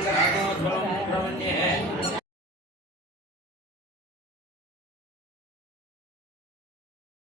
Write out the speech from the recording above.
शक्ति प्रदरं